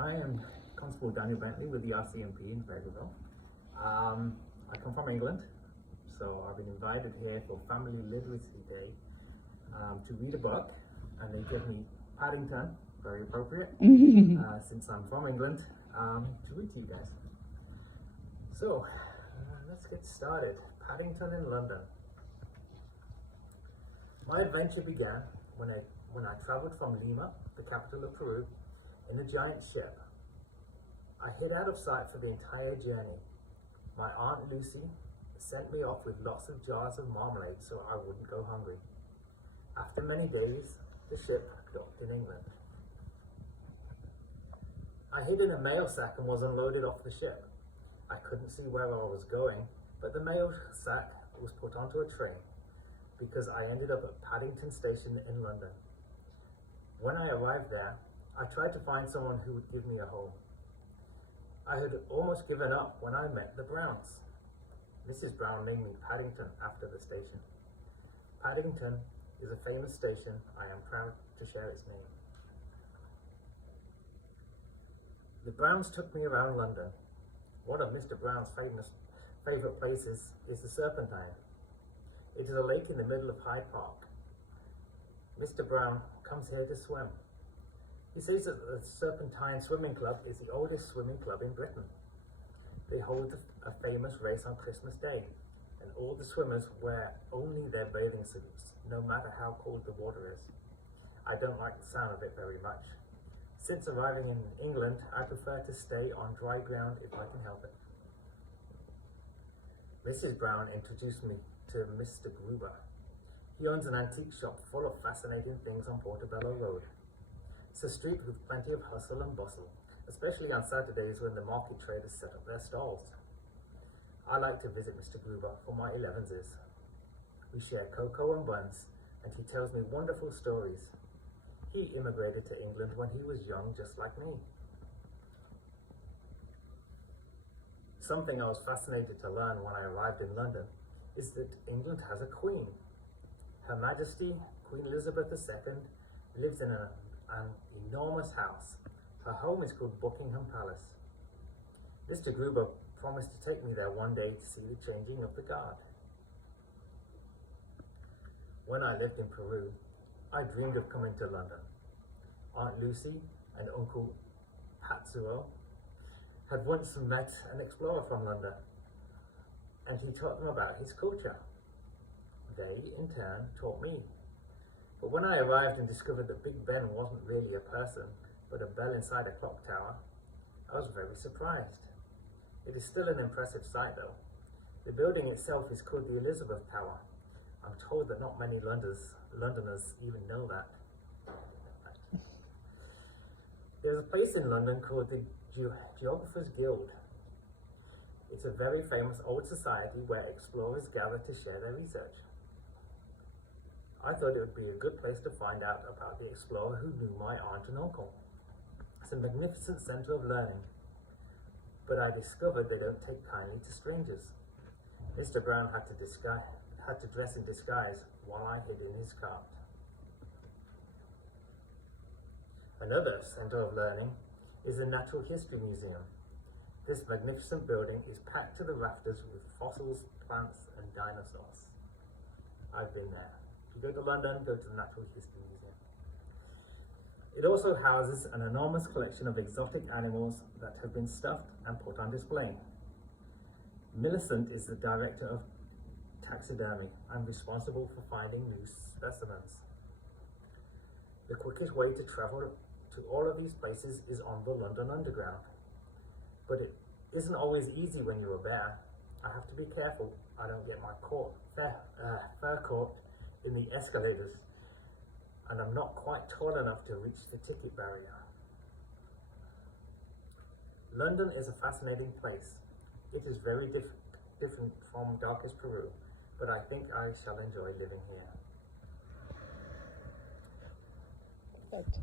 I am Constable Daniel Bentley with the RCMP in Fayetteville. I come from England, so I've been invited here for Family Literacy Day to read a book, and they give me Paddington, very appropriate, since I'm from England, to read to you guys. So, let's get started. Paddington in London. My adventure began when I travelled from Lima, the capital of Peru, in a giant ship. I hid out of sight for the entire journey. My Aunt Lucy sent me off with lots of jars of marmalade so I wouldn't go hungry. After many days, the ship docked in England. I hid in a mail sack and was unloaded off the ship. I couldn't see where I was going, but the mail sack was put onto a train because I ended up at Paddington station in London. When I arrived there, I tried to find someone who would give me a home. I had almost given up when I met the Browns. Mrs. Brown named me Paddington after the station. Paddington is a famous station. I am proud to share its name. The Browns took me around London. One of Mr. Brown's favourite places is the Serpentine. It is a lake in the middle of Hyde Park. Mr. Brown comes here to swim. He says that the Serpentine Swimming Club is the oldest swimming club in Britain. They hold a famous race on Christmas Day, and all the swimmers wear only their bathing suits, no matter how cold the water is. I don't like the sound of it very much. Since arriving in England, I prefer to stay on dry ground if I can help it. Mrs. Brown introduced me to Mr. Gruber. He owns an antique shop full of fascinating things on Portobello Road. It's a street with plenty of hustle and bustle, especially on Saturdays when the market traders set up their stalls. I like to visit Mr. Gruber for my 11s. We share cocoa and buns, and he tells me wonderful stories. He immigrated to England when he was young, just like me. Something I was fascinated to learn when I arrived in London is that England has a queen. Her Majesty, Queen Elizabeth II, lives in an enormous house. Her home is called Buckingham Palace. Mr. Gruber promised to take me there one day to see the changing of the guard. When I lived in Peru, I dreamed of coming to London. Aunt Lucy and Uncle Patsuo had once met an explorer from London, and he taught them about his culture. They, in turn, taught me. But when I arrived and discovered that Big Ben wasn't really a person, but a bell inside a clock tower, I was very surprised. It is still an impressive sight though. The building itself is called the Elizabeth Tower. I'm told that not many Londoners even know that. There's a place in London called the Geographers Guild. It's a very famous old society where explorers gather to share their research. I thought it would be a good place to find out about the explorer who knew my aunt and uncle. It's a magnificent centre of learning, but I discovered they don't take kindly to strangers. Mr. Brown had to dress in disguise while I hid in his cart. Another centre of learning is the Natural History Museum. This magnificent building is packed to the rafters with fossils, plants and dinosaurs. I've been there. If you go to London, go to the Natural History Museum. It also houses an enormous collection of exotic animals that have been stuffed and put on display. Millicent is the director of taxidermy and responsible for finding new specimens. The quickest way to travel to all of these places is on the London Underground. But it isn't always easy when you are there. I have to be careful I don't get my fur caught in the escalators, and I'm not quite tall enough to reach the ticket barrier. London is a fascinating place. It is very different from darkest Peru, but I think I shall enjoy living here. Perfect.